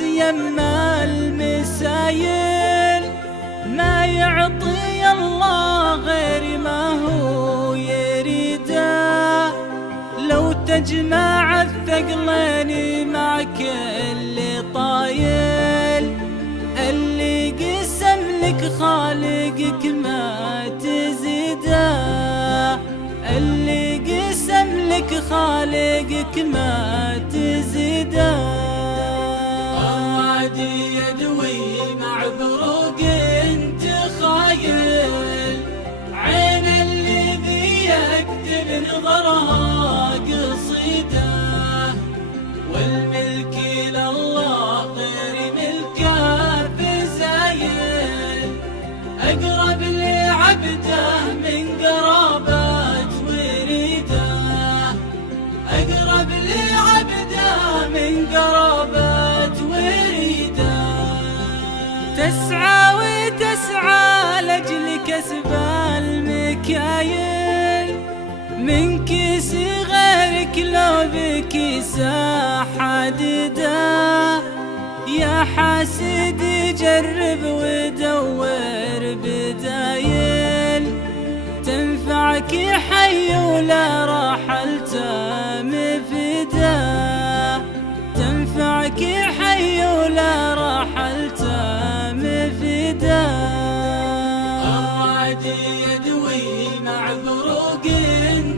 الناس يما المسايل، ما يعطي الله غير ما هو يريده. لو تجمع الثقلين مع كل طايل، اللي قسم لك خالقك ما تزيده، اللي قسم لك خالقك ما تزيده. الرعد يدوي مع بروق تخايل، عين الذي يكتب نظرها قصيده، والملك لله غير ملكه بزايل، أقرب لعبده من قرابة وريده، أقرب لعبده من قرابة وريده. تسعى وتسعى لأجل كسب المكايل، من كيس غيرك لو بكيس حدده. يا حاسد جرب ودور بدايل، تنفعك حي ولا رحلت مفدا، تنفعك حي ولا رحلت مفدا. الرعد يدوي مع بروق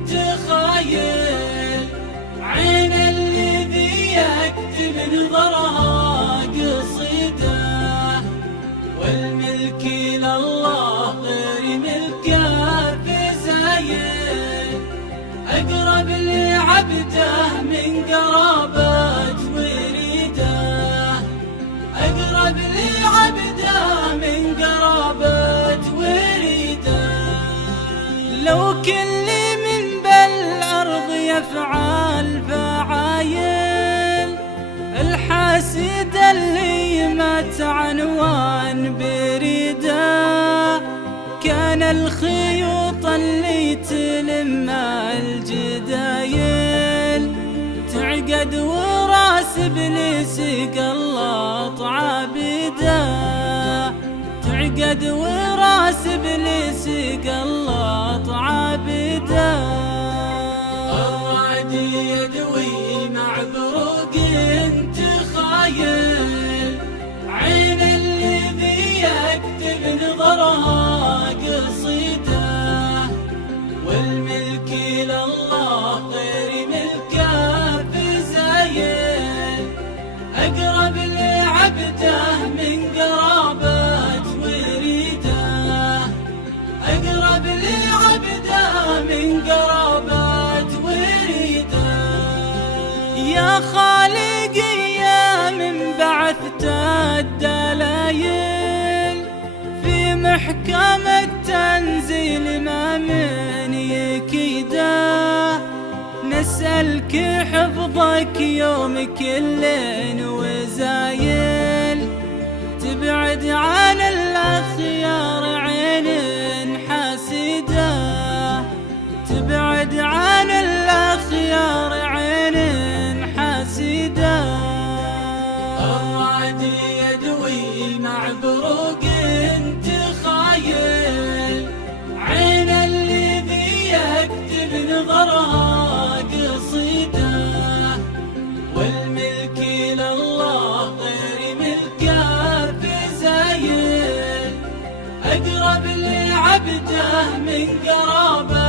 تخايل، عين الذي يكتب نظرها قصيده، والملك لله غير ملكه بزايل، أقرب لعبده من قرابة وريده، أقرب لعبده من قرابة وريده. لو كل من بالأرض يفعل فعايل، الحاسد اللي مات عنوان بريده، كان الخيوط اللي تلم الجدايل، تعقد وراس ابليس قلط عابده، تعقد وراس ابليس قلط عابده. الرعد يدوي مع بروق تخايل، عين الذي يكتب نظرها قصيده، والملك لله غير ملكه بزايل، أقرب لعبده من قرابة وريده، أقرب لعبده من قرابة وريده. يا خالقي يا من بعثت الدلايل، في محكم التنزيل ما من يكيده، نسألك حفظك يوم كل وزايل، تبعد عن الأخيار عين حاسده، تبعد عن الأخيار عين حاسده. الرعد يدوي مع بروق تخايل، عين الذي يكتب نظرها قصيده، والملك لله غير ملكه بزايل، أقرب لعبده من قرابة